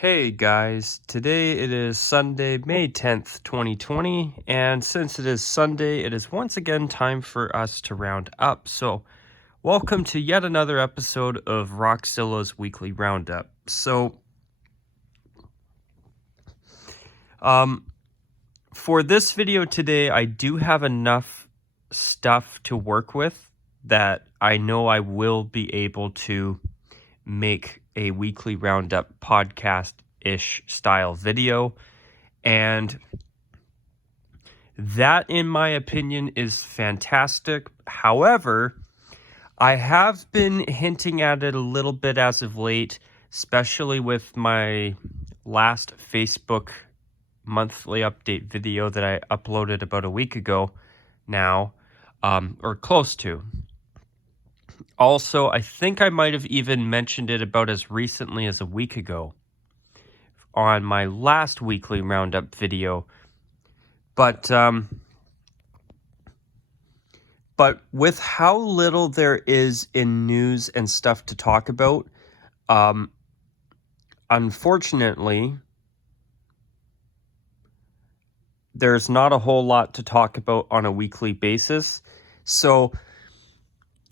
Hey guys, today it is Sunday, May 10th, 2020, and since it is Sunday, it is once again time for us to round up. So, welcome to yet another episode of Rockzilla's Weekly Roundup. For this video today, I do have enough stuff to work with that I know I will be able to make a weekly roundup podcast-ish style video, and that, in my opinion, is fantastic. However, I have been hinting at it a little bit as of late, especially with my last Facebook monthly update video that I uploaded about a week ago now, or close to. Also, I think I might have even mentioned it about as recently as a week ago on my last weekly roundup video. But with how little there is in news and stuff to talk about, unfortunately, there's not a whole lot to talk about on a weekly basis. So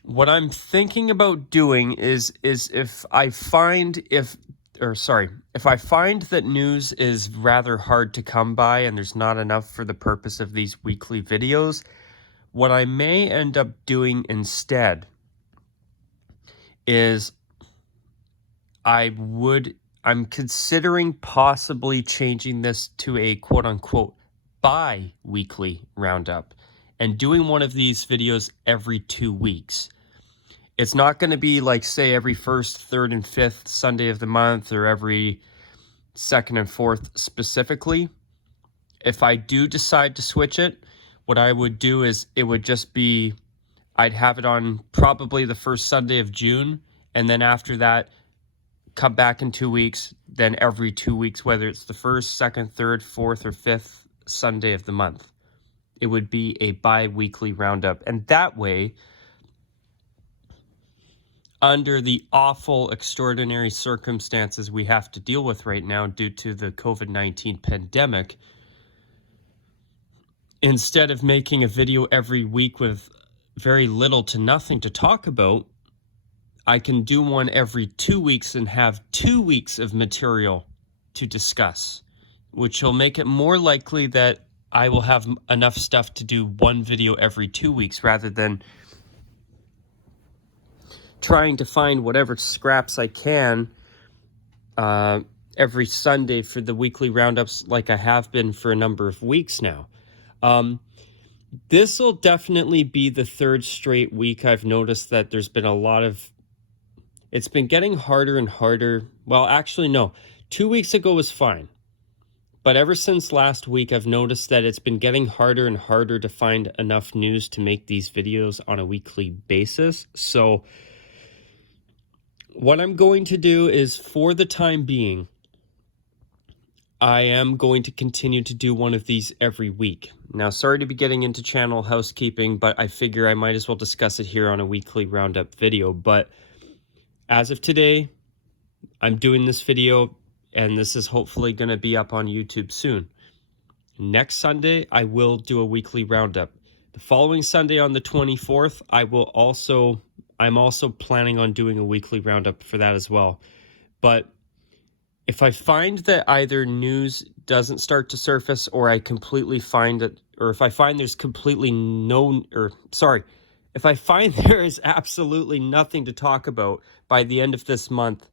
what I'm thinking about doing is if I find that news is rather hard to come by and there's not enough for the purpose of these weekly videos, what I may end up doing instead is I'm considering possibly changing this to a quote-unquote bi-weekly roundup and doing one of these videos every 2 weeks. It's not going to be like, say, every first, third, and fifth Sunday of the month or every second and fourth specifically. If I do decide to switch it, what I would do is it would just be, I'd have it on probably the first Sunday of June, and then after that, come back in 2 weeks, then every 2 weeks, whether it's the first, second, third, fourth, or fifth Sunday of the month. It would be a bi-weekly roundup, and that way, under the awful, extraordinary circumstances we have to deal with right now due to the COVID-19 pandemic, instead of making a video every week with very little to nothing to talk about, I can do one every 2 weeks and have 2 weeks of material to discuss, which will make it more likely that I will have enough stuff to do one video every 2 weeks rather than trying to find whatever scraps I can every Sunday for the weekly roundups like I have been for a number of weeks now. This will definitely be the third straight week I've noticed that there's been a lot of... It's been getting harder and harder. Well, actually, no. 2 weeks ago was fine. But ever since last week, I've noticed that it's been getting harder and harder to find enough news to make these videos on a weekly basis. So what I'm going to do is, for the time being, I am going to continue to do one of these every week. Now, sorry to be getting into channel housekeeping, but I figure I might as well discuss it here on a weekly roundup video. But as of today, I'm doing this video, and this is hopefully going to be up on YouTube soon. Next Sunday, I will do a weekly roundup. The following Sunday on the 24th, I'm also planning on doing a weekly roundup for that as well. But if I find that either news doesn't start to surface, or I completely find it, or if I find there's completely if I find there is absolutely nothing to talk about by the end of this month,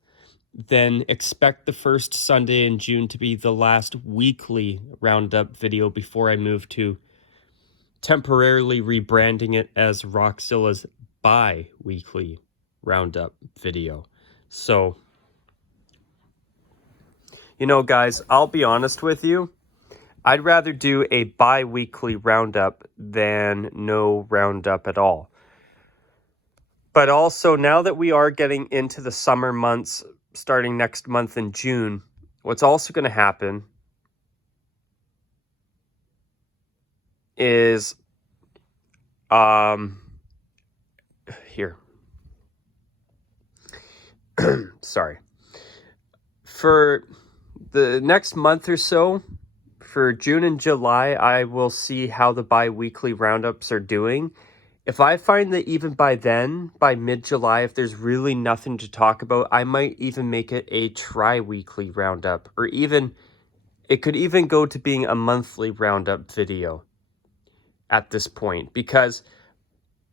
then expect the first Sunday in June to be the last weekly roundup video before I move to temporarily rebranding it as Rockzilla's bi-weekly roundup video. So, you know, guys, I'll be honest with you. I'd rather do a bi-weekly roundup than no roundup at all. But also, now that we are getting into the summer months, starting next month in June, what's also going to happen is, here. Sorry. For the next month or so, for June and July, I will see how the bi-weekly roundups are doing. If I find that even by then, by mid-July, if there's really nothing to talk about, I might even make it a tri-weekly roundup, or even, it could even go to being a monthly roundup video at this point, because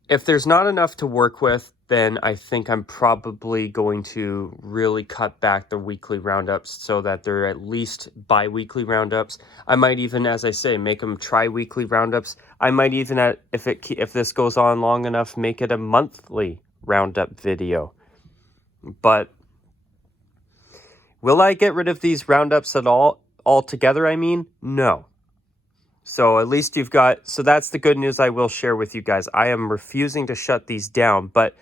if there's not enough to work with, then I think I'm probably going to really cut back the weekly roundups so that they're at least bi-weekly roundups. I might even, as I say, make them tri-weekly roundups. I might even, if this goes on long enough, make it a monthly roundup video. But will I get rid of these roundups at all altogether? I mean, no. So at least you've got, so that's the good news I will share with you guys. I am refusing to shut these down, but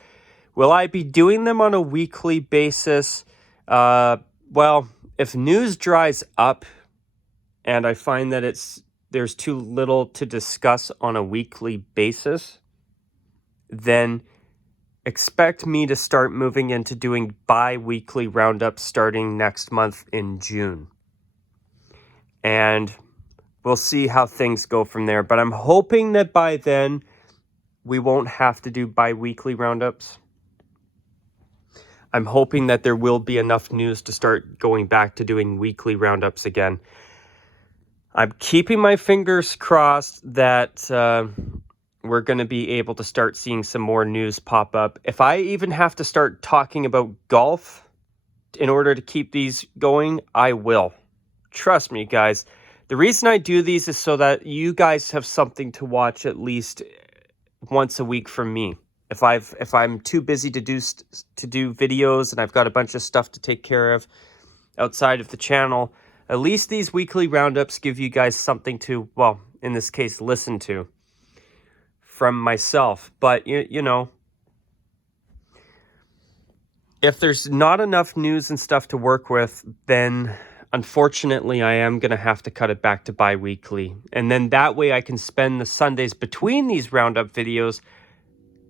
will I be doing them on a weekly basis? Well, if news dries up and I find that there's too little to discuss on a weekly basis, then expect me to start moving into doing bi-weekly roundups starting next month in June. And we'll see how things go from there. But I'm hoping that by then we won't have to do bi-weekly roundups. I'm hoping that there will be enough news to start going back to doing weekly roundups again. I'm keeping my fingers crossed that we're going to be able to start seeing some more news pop up. If I even have to start talking about golf in order to keep these going, I will. Trust me, guys. The reason I do these is so that you guys have something to watch at least once a week from me. If I'm too busy to do videos and I've got a bunch of stuff to take care of outside of the channel, at least these weekly roundups give you guys something to, well, in this case, listen to from myself. But you know, if there's not enough news and stuff to work with, then unfortunately, I am going to have to cut it back to bi-weekly. And then that way I can spend the Sundays between these roundup videos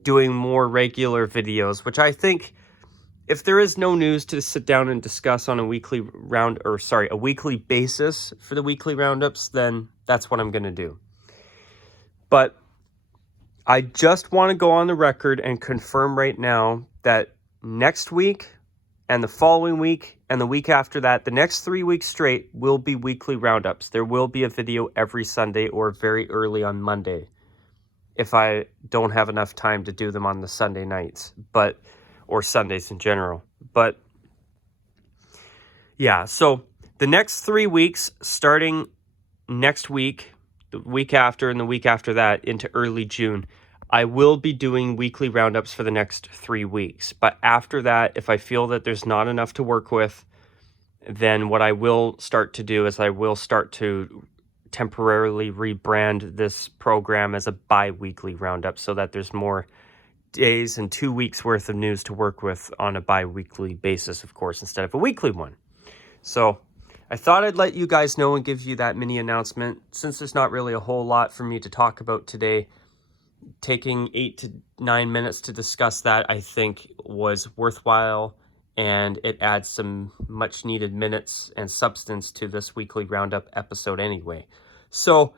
doing more regular videos, which I think if there is no news to sit down and discuss on a weekly basis for the weekly roundups, then that's what I'm going to do. But I just want to go on the record and confirm right now that next week and the following week and the week after that, the next 3 weeks straight will be weekly roundups. There will be a video every Sunday or very early on Monday if I don't have enough time to do them on the Sunday nights, or Sundays in general. But yeah, so the next 3 weeks, starting next week, the week after, and the week after that into early June, I will be doing weekly roundups for the next 3 weeks. But after that, if I feel that there's not enough to work with, then what I will start to do is I will start to temporarily rebrand this program as a bi-weekly roundup so that there's more days and 2 weeks worth of news to work with on a bi-weekly basis, of course, instead of a weekly one. So I thought I'd let you guys know and give you that mini announcement. Since there's not really a whole lot for me to talk about today, taking 8 to 9 minutes to discuss that, I think, was worthwhile, and it adds some much needed minutes and substance to this weekly roundup episode anyway. So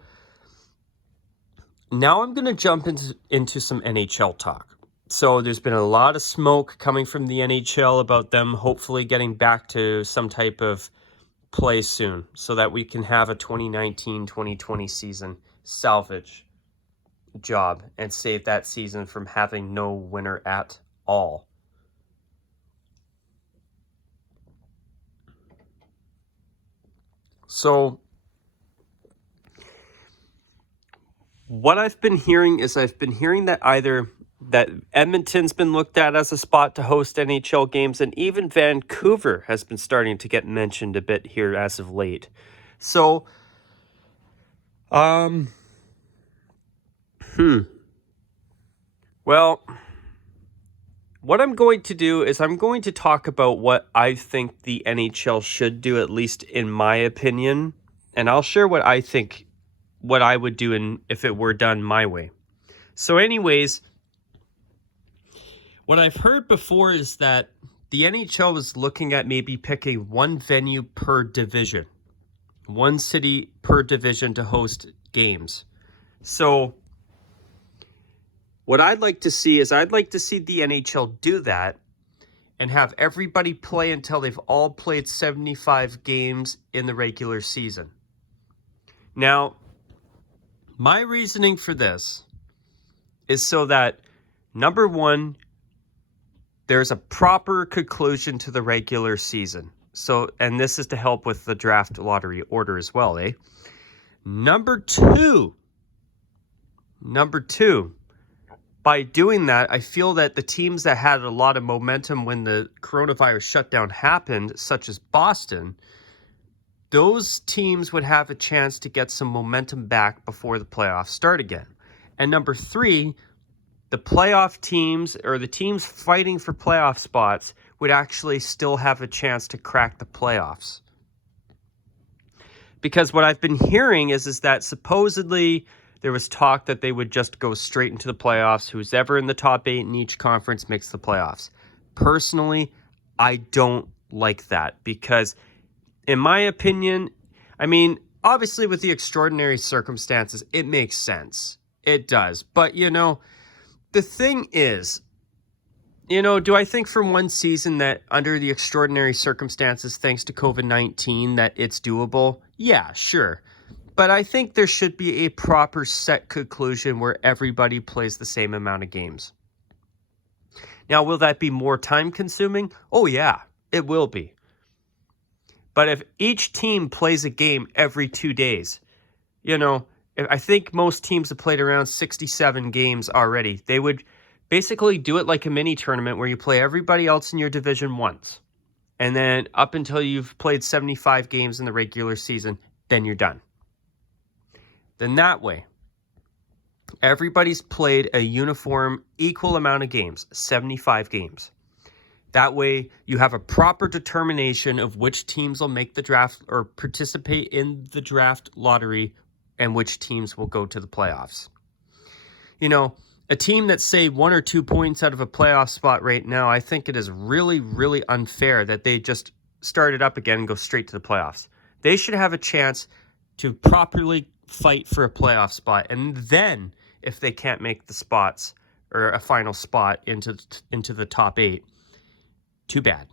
now I'm going to jump into some NHL talk. So there's been a lot of smoke coming from the NHL about them hopefully getting back to some type of play soon so that we can have a 2019-2020 season salvage job and save that season from having no winner at all. So what I've been hearing is that either that Edmonton's been looked at as a spot to host NHL games, and even Vancouver has been starting to get mentioned a bit here as of late. So well, what I'm going to do is I'm going to talk about what I think the NHL should do, at least in my opinion. And I'll share what I think, what I would do if it were done my way. So anyways, what I've heard before is that the NHL was looking at maybe picking one venue per division, one city per division to host games. So what I'd like to see is I'd like to see the NHL do that and have everybody play until they've all played 75 games in the regular season. Now, my reasoning for this is so that, number one, there's a proper conclusion to the regular season. So, and this is to help with the draft lottery order as well, eh? Number two, by doing that, I feel that the teams that had a lot of momentum when the coronavirus shutdown happened, such as Boston, those teams would have a chance to get some momentum back before the playoffs start again. And number three, the playoff teams, or the teams fighting for playoff spots, would actually still have a chance to crack the playoffs. Because what I've been hearing is that supposedly there was talk that they would just go straight into the playoffs. Who's ever in the top 8 in each conference makes the playoffs. Personally, I don't like that because, in my opinion, I mean, obviously with the extraordinary circumstances, it makes sense. It does. But, the thing is, do I think from one season that under the extraordinary circumstances, thanks to COVID-19, that it's doable? Yeah, sure. But I think there should be a proper set conclusion where everybody plays the same amount of games. Now, will that be more time consuming? Oh, yeah, it will be. But if each team plays a game every 2 days, I think most teams have played around 67 games already. They would basically do it like a mini tournament where you play everybody else in your division once. And then up until you've played 75 games in the regular season, then you're done. Then that way, everybody's played a uniform, equal amount of games, 75 games. That way, you have a proper determination of which teams will make the draft or participate in the draft lottery and which teams will go to the playoffs. A team that's, say, 1 or 2 points out of a playoff spot right now, I think it is really, really unfair that they just start it up again and go straight to the playoffs. They should have a chance to properly fight for a playoff spot. And then, if they can't make the spots or a final spot into the top 8, too bad.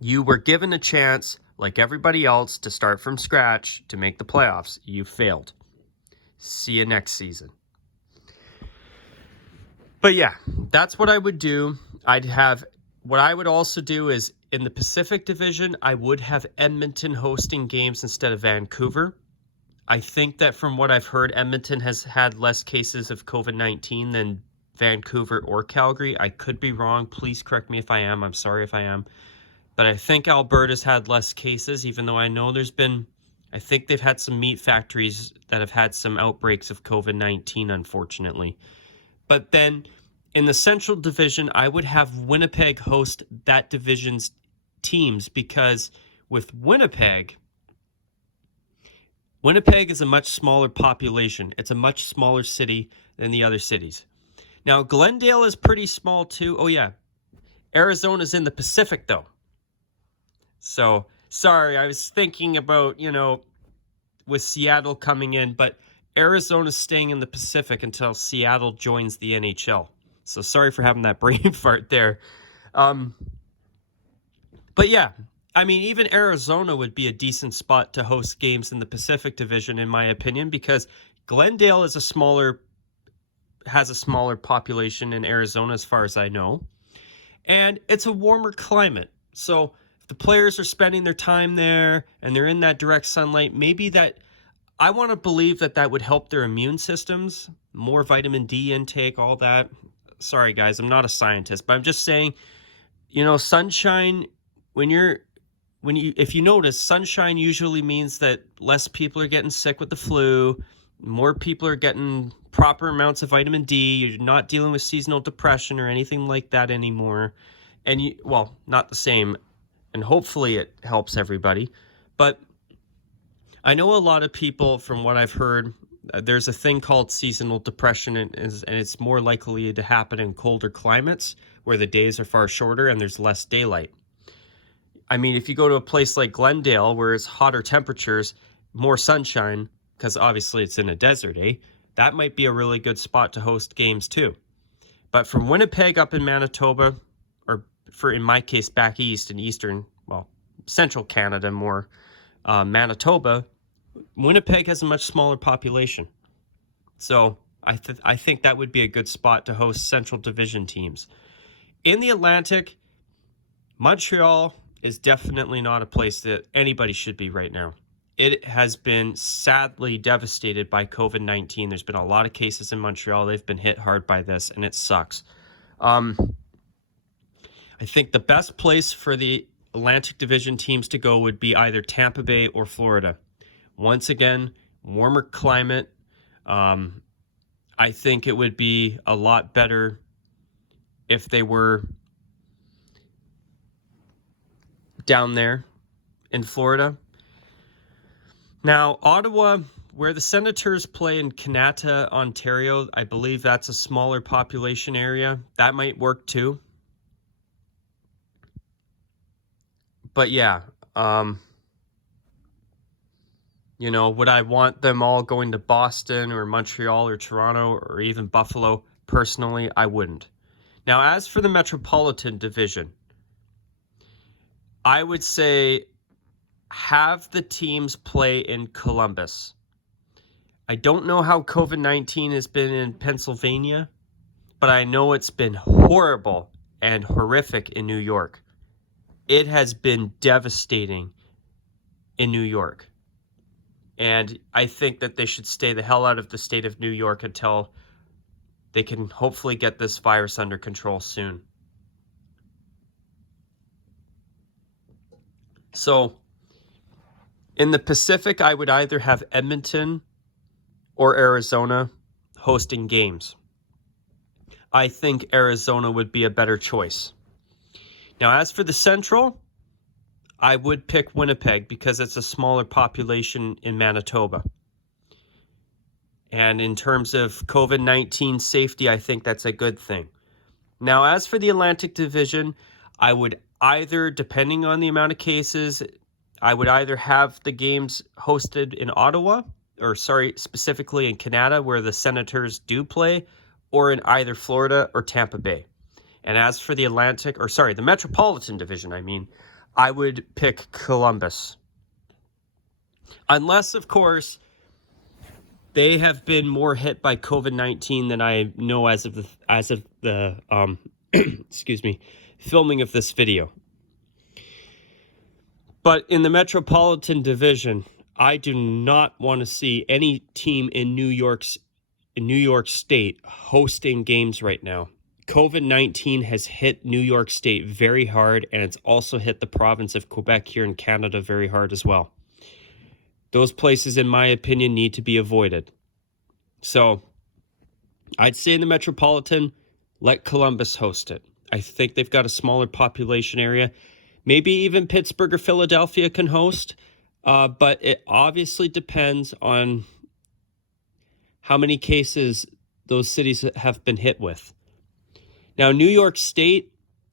You were given a chance, like everybody else, to start from scratch to make the playoffs. You failed. See you next season. But yeah, that's what I would do. What I would also do is in the Pacific Division, I would have Edmonton hosting games instead of Vancouver. I think that from what I've heard, Edmonton has had less cases of COVID-19 than Vancouver or Calgary. I could be wrong. Please correct me if I am. I'm sorry if I am. But I think Alberta's had less cases, even though I know I think they've had some meat factories that have had some outbreaks of COVID-19, unfortunately. But then in the Central Division, I would have Winnipeg host that division's teams because with Winnipeg is a much smaller population. It's a much smaller city than the other cities. Now, Glendale is pretty small too. Oh, yeah. Arizona's in the Pacific, though. So, sorry, I was thinking about, with Seattle coming in, but Arizona's staying in the Pacific until Seattle joins the NHL. So, sorry for having that brain fart there. But yeah, I mean, even Arizona would be a decent spot to host games in the Pacific Division, in my opinion, because Glendale has a smaller population in Arizona, as far as I know. And it's a warmer climate. So if the players are spending their time there and they're in that direct sunlight, maybe I want to believe that would help their immune systems, more vitamin D intake, all that. Sorry, guys, I'm not a scientist, but I'm just saying, sunshine, if you notice, sunshine usually means that less people are getting sick with the flu, more people are getting proper amounts of vitamin D, you're not dealing with seasonal depression or anything like that anymore. And not the same, and hopefully it helps everybody. But I know a lot of people, from what I've heard, there's a thing called seasonal depression, and it's more likely to happen in colder climates, where the days are far shorter and there's less daylight. I mean, if you go to a place like Glendale, where it's hotter temperatures, more sunshine, because obviously it's in a desert, that might be a really good spot to host games too. But from Winnipeg up in Manitoba, or in my case, back east in central Canada, more Manitoba, Winnipeg has a much smaller population. So I think that would be a good spot to host Central Division teams. In the Atlantic, Montreal is definitely not a place that anybody should be right now. It has been sadly devastated by COVID-19. There's been a lot of cases in Montreal. They've been hit hard by this, and it sucks. I think the best place for the Atlantic Division teams to go would be either Tampa Bay or Florida. Once again, warmer climate. I think it would be a lot better if they were down there in Florida. Now, Ottawa, where the Senators play in Kanata, Ontario, I believe that's a smaller population area. That might work too. But yeah, would I want them all going to Boston or Montreal or Toronto or even Buffalo? Personally, I wouldn't. Now, as for the Metropolitan Division, I would say have the teams play in Columbus. I don't know how COVID-19 has been in Pennsylvania, but I know it's been horrible and horrific in New York. It has been devastating in New York. And I think that they should stay the hell out of the state of New York until they can hopefully get this virus under control soon. So, in the Pacific, I would either have Edmonton or Arizona hosting games. I think Arizona would be a better choice. Now, as for the Central, I would pick Winnipeg because it's a smaller population in Manitoba. And in terms of COVID-19 safety, I think that's a good thing. Now, as for the Atlantic Division, I would either, depending on the amount of cases, I would either have the games hosted in Ottawa, specifically in Canada, where the Senators do play, or in either Florida or Tampa Bay. And as for the the Metropolitan Division, I would pick Columbus. Unless, of course, they have been more hit by COVID-19 than I know as of the filming of this video. But in the Metropolitan Division, I do not want to see any team in New York State hosting games right now. COVID-19 has hit New York State very hard, and it's also hit the province of Quebec here in Canada very hard as well. Those places, in my opinion, need to be avoided. So I'd say in the Metropolitan, let Columbus host it. I think they've got a smaller population area. Maybe even Pittsburgh or Philadelphia can host, but it obviously depends on how many cases those cities have been hit with. Now, New York State,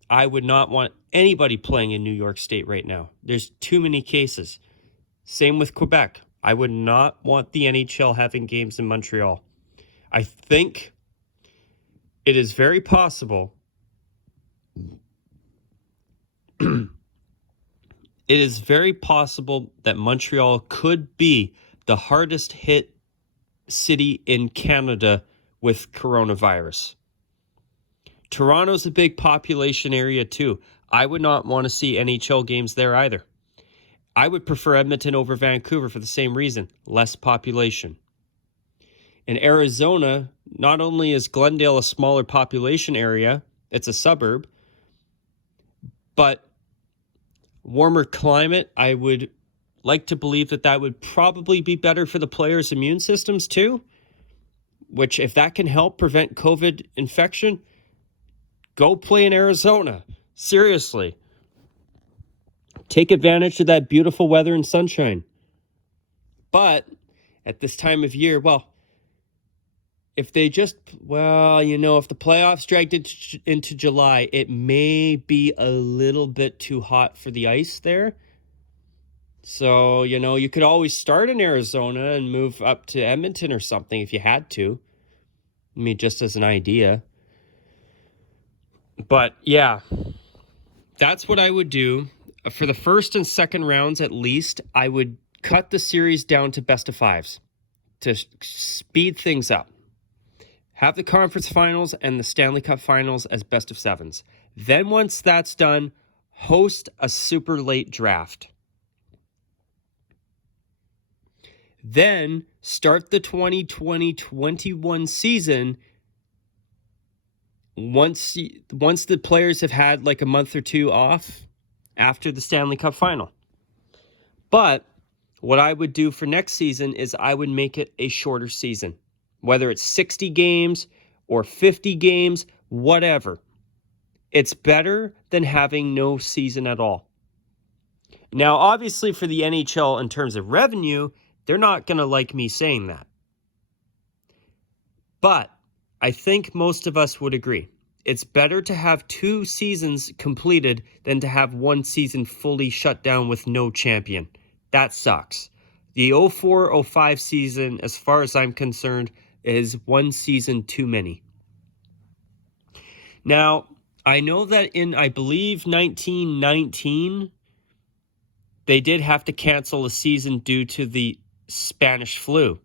I would not want anybody playing in New York State right now. There's too many cases. Same with Quebec. I would not want the NHL having games in Montreal. I think it is very possible. It is very possible that Montreal could be the hardest hit city in Canada with coronavirus. Toronto's a big population area too. I would not want to see NHL games there either. I would prefer Edmonton over Vancouver for the same reason, less population. In Arizona, not only is Glendale a smaller population area, it's a suburb, but warmer climate, I would like to believe that would probably be better for the players' immune systems too, which if that can help prevent COVID infection, go play in Arizona. Seriously. Take advantage of that beautiful weather and sunshine. But at this time of year, if they just, well, if the playoffs dragged it into July, it may be a little bit too hot for the ice there. So, you could always start in Arizona and move up to Edmonton or something if you had to. I mean, just as an idea. But yeah, that's what I would do. For the first and second rounds, at least, I would cut the series down to best of fives to speed things up. Have the conference finals and the Stanley Cup finals as best of sevens. Then once that's done, host a super late draft. Then start the 2020-21 season once the players have had like a month or two off after the Stanley Cup final. But what I would do for next season is I would make it a shorter season. Whether it's 60 games or 50 games, whatever. It's better than having no season at all. Now, obviously for the NHL in terms of revenue, they're not going to like me saying that. But I think most of us would agree. It's better to have 2 seasons completed than to have 1 season fully shut down with no champion. That sucks. The 04-05 season, as far as I'm concerned, is 1 season too many. Now, I know that in, I believe, 1919, they did have to cancel a season due to the Spanish flu.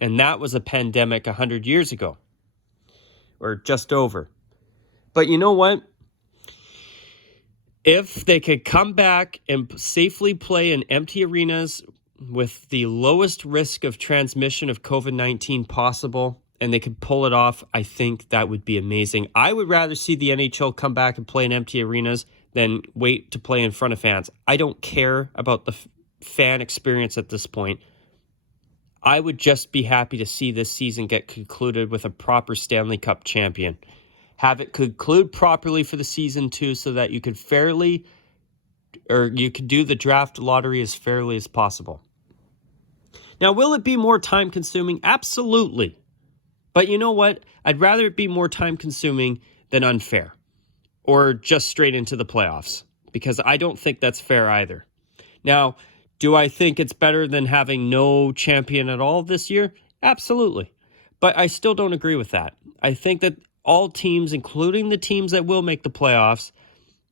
And that was a pandemic 100 years ago. Or just over. But you know what? If they could come back and safely play in empty arenas with the lowest risk of transmission of COVID-19 possible, and they could pull it off, I think that would be amazing. I would rather see the NHL come back and play in empty arenas than wait to play in front of fans. I don't care about the fan experience at this point. I would just be happy to see this season get concluded with a proper Stanley Cup champion. Have it conclude properly for the season too, so that you could you could do the draft lottery as fairly as possible. Now, will it be more time consuming? Absolutely. But you know what? I'd rather it be more time consuming than unfair or just straight into the playoffs, because I don't think that's fair either. Now, do I think it's better than having no champion at all this year? Absolutely. But I still don't agree with that. I think that all teams, including the teams that will make the playoffs,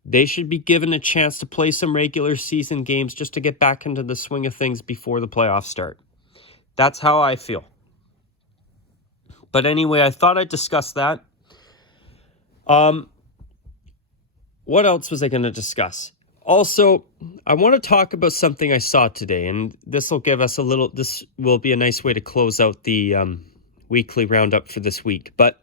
they should be given a chance to play some regular season games just to get back into the swing of things before the playoffs start. That's how I feel. But anyway, I thought I'd discuss that. What else was I going to discuss? Also, I want to talk about something I saw today, and this will be a nice way to close out the weekly roundup for this week. But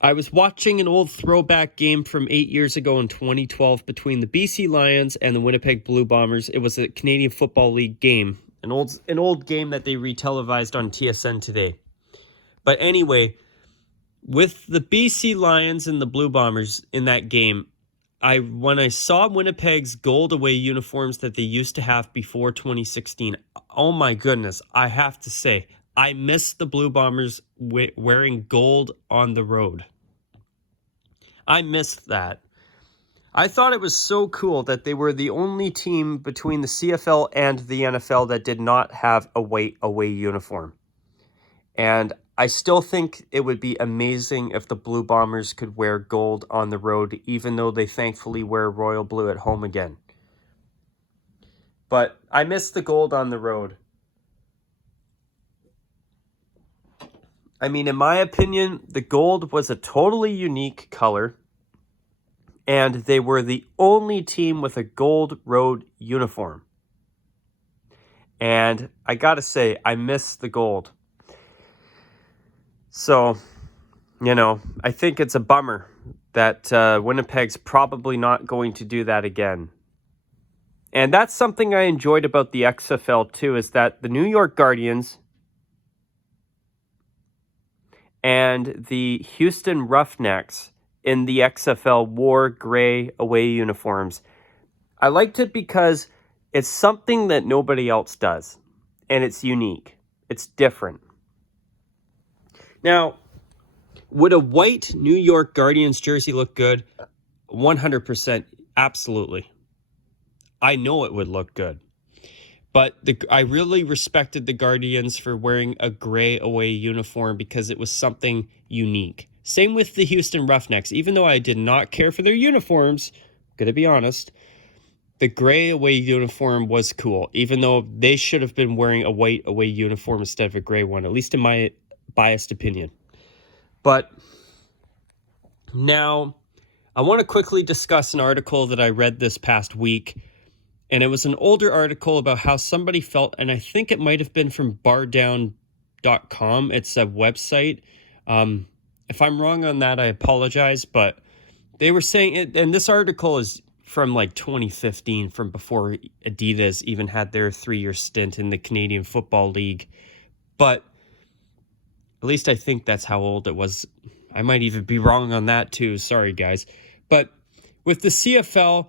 I was watching an old throwback game from 8 years ago in 2012 between the BC Lions and the Winnipeg Blue Bombers. It was a Canadian Football League game, an old game that they retelevised on TSN today. But anyway, with the BC Lions and the Blue Bombers in that game, when I saw Winnipeg's gold away uniforms that they used to have before 2016, oh my goodness, I have to say, I miss the Blue Bombers wearing gold on the road. I missed that. I thought it was so cool that they were the only team between the CFL and the NFL that did not have a away uniform. And I still think it would be amazing if the Blue Bombers could wear gold on the road, even though they thankfully wear royal blue at home again. But I miss the gold on the road. I mean, in my opinion, the gold was a totally unique color, and they were the only team with a gold road uniform. And I gotta say, I miss the gold. So, I think it's a bummer that Winnipeg's probably not going to do that again. And that's something I enjoyed about the XFL too, is that the New York Guardians and the Houston Roughnecks in the XFL wore gray away uniforms. I liked it because it's something that nobody else does, and it's unique. It's different. Now, would a white New York Guardians jersey look good? 100%, absolutely. I know it would look good. But I really respected the Guardians for wearing a gray away uniform because it was something unique. Same with the Houston Roughnecks. Even though I did not care for their uniforms, I'm going to be honest, the gray away uniform was cool, even though they should have been wearing a white away uniform instead of a gray one, at least in my biased opinion. But now I want to quickly discuss an article that I read this past week. And it was an older article about how somebody felt, and I think it might have been from bardown.com. It's a website. If I'm wrong on that, I apologize. But they were saying it, and this article is from like 2015, from before Adidas even had their 3-year stint in the Canadian Football League. But at least I think that's how old it was. I might even be wrong on that too. Sorry, guys. But with the CFL...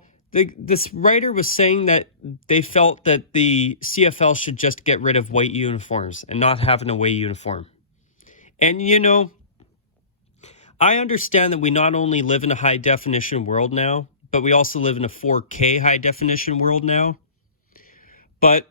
This writer was saying that they felt that the CFL should just get rid of white uniforms and not have an away uniform. And, you know, I understand that we not only live in a high-definition world now, but we also live in a 4K high-definition world now. But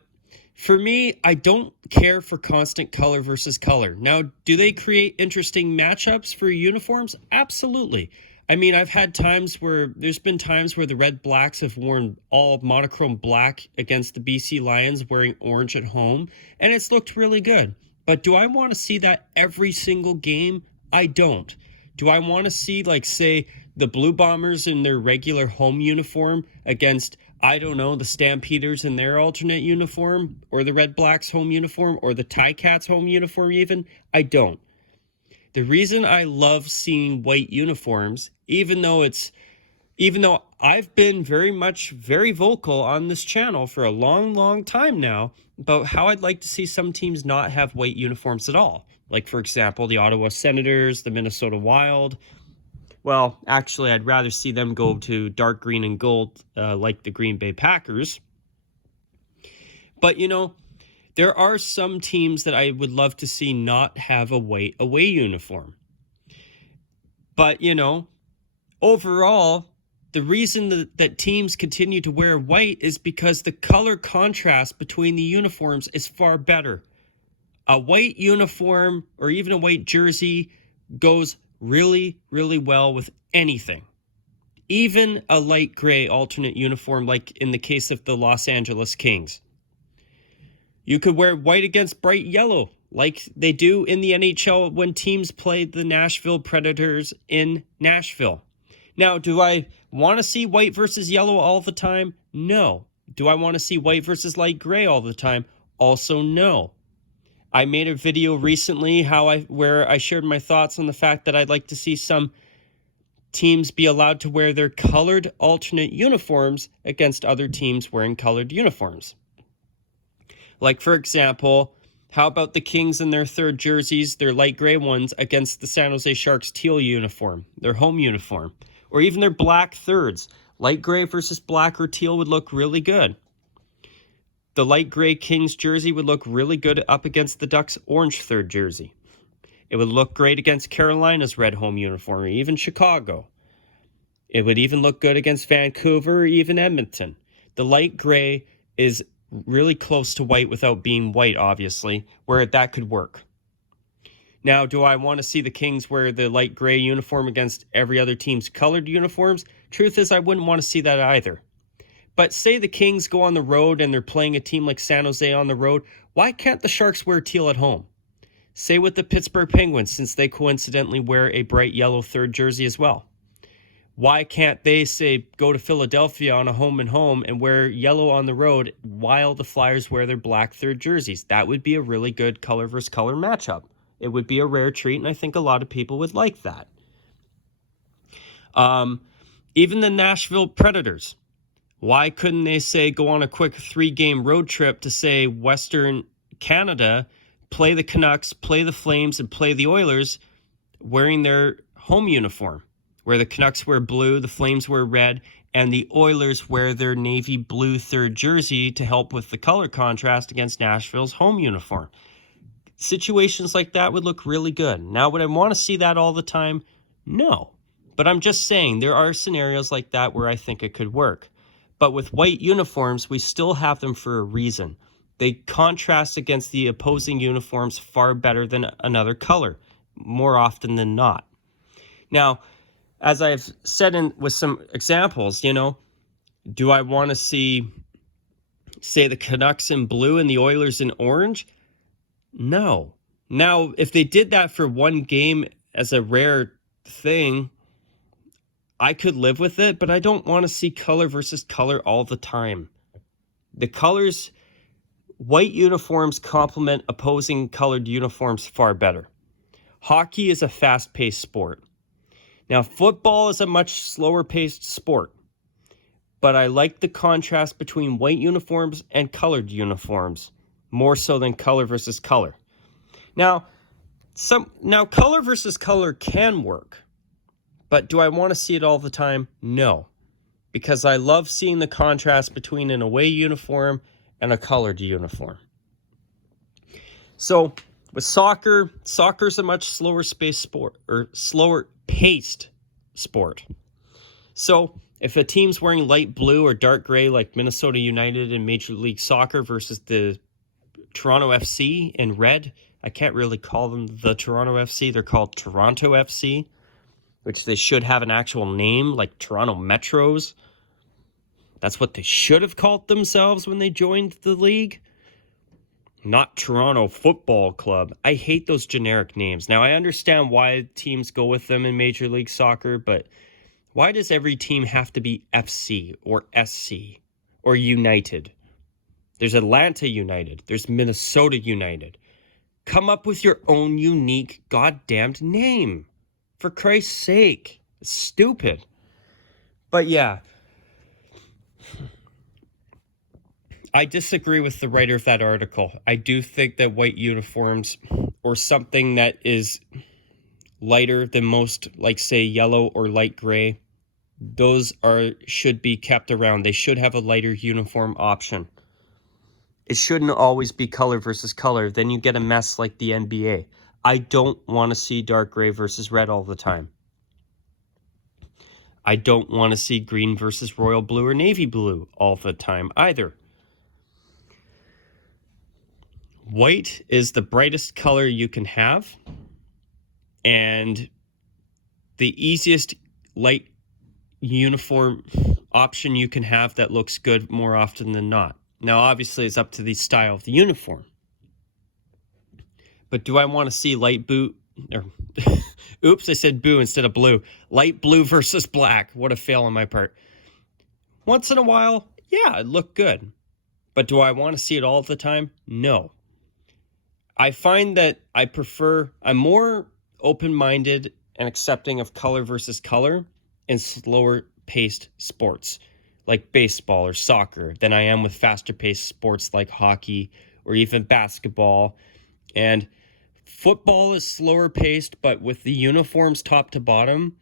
for me, I don't care for constant color versus color. Now, do they create interesting matchups for uniforms? Absolutely. I mean, there's been times where the Red Blacks have worn all monochrome black against the BC Lions wearing orange at home, and it's looked really good. But do I want to see that every single game? I don't. Do I want to see, like, say, the Blue Bombers in their regular home uniform against, I don't know, the Stampeders in their alternate uniform, or the Red Blacks home uniform, or the Ticats home uniform even? I don't. The reason I love seeing white uniforms, even though I've been very vocal on this channel for a long time now about how I'd like to see some teams not have white uniforms at all. Like, for example, the Ottawa Senators, the Minnesota Wild. Well, actually, I'd rather see them go to dark green and gold like the Green Bay Packers. But, you know, there are some teams that I would love to see not have a white away uniform. But, you know, overall, the reason that teams continue to wear white is because the color contrast between the uniforms is far better. A white uniform or even a white jersey goes really, really well with anything. Even a light gray alternate uniform like in the case of the Los Angeles Kings. You could wear white against bright yellow, like they do in the NHL when teams play the Nashville Predators in Nashville. Now, do I want to see white versus yellow all the time? No. Do I want to see white versus light gray all the time? Also, no. I made a video recently where I shared my thoughts on the fact that I'd like to see some teams be allowed to wear their colored alternate uniforms against other teams wearing colored uniforms. Like, for example, how about the Kings in their third jerseys, their light gray ones, against the San Jose Sharks teal uniform, their home uniform, or even their black thirds. Light gray versus black or teal would look really good. The light gray Kings jersey would look really good up against the Ducks' orange third jersey. It would look great against Carolina's red home uniform, or even Chicago. It would even look good against Vancouver or even Edmonton. The light gray is really close to white without being white, obviously, where that could work. Now, do I want to see the Kings wear the light gray uniform against every other team's colored uniforms? Truth is, I wouldn't want to see that either. But say the Kings go on the road and they're playing a team like San Jose on the road, why can't the Sharks wear teal at home? Say with the Pittsburgh Penguins, since they coincidentally wear a bright yellow third jersey as well. Why can't they, say, go to Philadelphia on a home and home and wear yellow on the road while the Flyers wear their black third jerseys? That would be a really good color versus color matchup. It would be a rare treat, and I think a lot of people would like that. Even the Nashville Predators. Why couldn't they, say, go on a quick 3-game road trip to, say, Western Canada, play the Canucks, play the Flames, and play the Oilers wearing their home uniform, where the Canucks wear blue, the Flames wear red, and the Oilers wear their navy blue third jersey to help with the color contrast against Nashville's home uniform. Situations like that would look really good. Now, would I want to see that all the time? No. But I'm just saying there are scenarios like that where I think it could work. But with white uniforms, we still have them for a reason. They contrast against the opposing uniforms far better than another color, more often than not. Now, as I've said with some examples, do I want to see, say, the Canucks in blue and the Oilers in orange? No. Now, if they did that for one game as a rare thing, I could live with it, but I don't want to see color versus color all the time. The colors, white uniforms complement opposing colored uniforms far better. Hockey is a fast-paced sport. Now, football is a much slower-paced sport, but I like the contrast between white uniforms and colored uniforms, more so than color versus color. Now, color versus color can work, but do I want to see it all the time? No, because I love seeing the contrast between an away uniform and a colored uniform. So with soccer's a much slower paced sport. So if a team's wearing light blue or dark gray like Minnesota United in Major League Soccer versus the Toronto FC in red, I can't really call them the Toronto FC. They're called Toronto FC, which they should have an actual name like Toronto Metros. That's what they should have called themselves when they joined the league. Not Toronto Football Club. I hate those generic names. Now, I understand why teams go with them in Major League Soccer, but why does every team have to be FC or SC or United? There's Atlanta United. There's Minnesota United. Come up with your own unique goddamned name. For Christ's sake. It's stupid. But yeah. I disagree with the writer of that article. I do think that white uniforms or something that is lighter than most, like say yellow or light gray, those should be kept around. They should have a lighter uniform option. It shouldn't always be color versus color. Then you get a mess like the NBA. I don't want to see dark gray versus red all the time. I don't want to see green versus royal blue or navy blue all the time either. White is the brightest color you can have, and the easiest light uniform option you can have that looks good more often than not. Now, obviously, it's up to the style of the uniform. But do I want to see light blue? Oops, I said boo instead of blue. Light blue versus black. What a fail on my part. Once in a while, yeah, it looked good. But do I want to see it all the time? No. I find that I'm more open-minded and accepting of color versus color in slower-paced sports like baseball or soccer than I am with faster-paced sports like hockey or even basketball. And football is slower-paced, but with the uniforms top to bottom,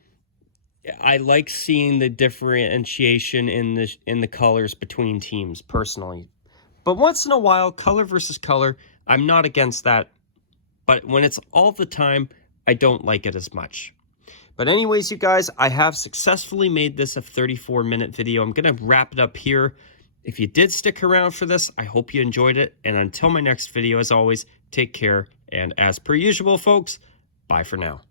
I like seeing the differentiation in the colors between teams personally. But once in a while, color versus color, I'm not against that. But when it's all the time, I don't like it as much. But anyways, you guys, I have successfully made this a 34-minute video. I'm going to wrap it up here. If you did stick around for this, I hope you enjoyed it. And until my next video, as always, take care. And as per usual, folks, bye for now.